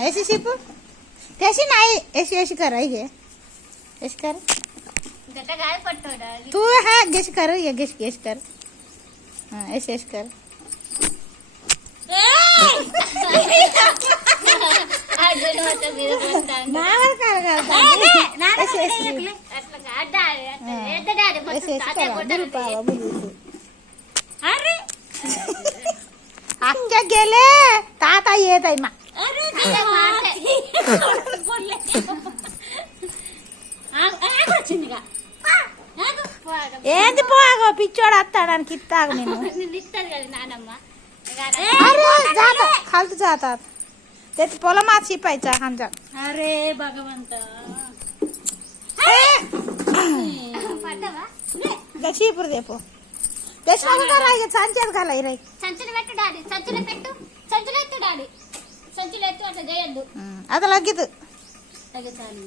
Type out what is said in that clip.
ऐसी सीपू कैसी नहीं ऐसी ऐसी कर रही है ऐसी कर तू हाँ गेस कर ये गेस गेस कर हाँ ऐसे ऐसे कर नावर कर ऐसे ऐसे ऐसे कर बुल पावा बुल अरे अक्के गेले ताता येत आहे मा अरे बोलले చిన్నగా ఏంది పోగో పిచ్చోడు వస్తాడని కిత్తాగు నేను ఇస్తుంది కదా నానమ్మ अरे जाता खालतो जातात ते पोलमात शिपायचा आमच्या अरे भगवंत शिपूर देपो त्याच्या करायचं सांच्यात घालाय रे సంచులు పెట్టు డాడీ సంచులు పెట్టు సంచులు ఎత్తు డాడీ సంచులు ఎత్తు అట్లా చేయొద్దు आता लगेच తగ్గుతాను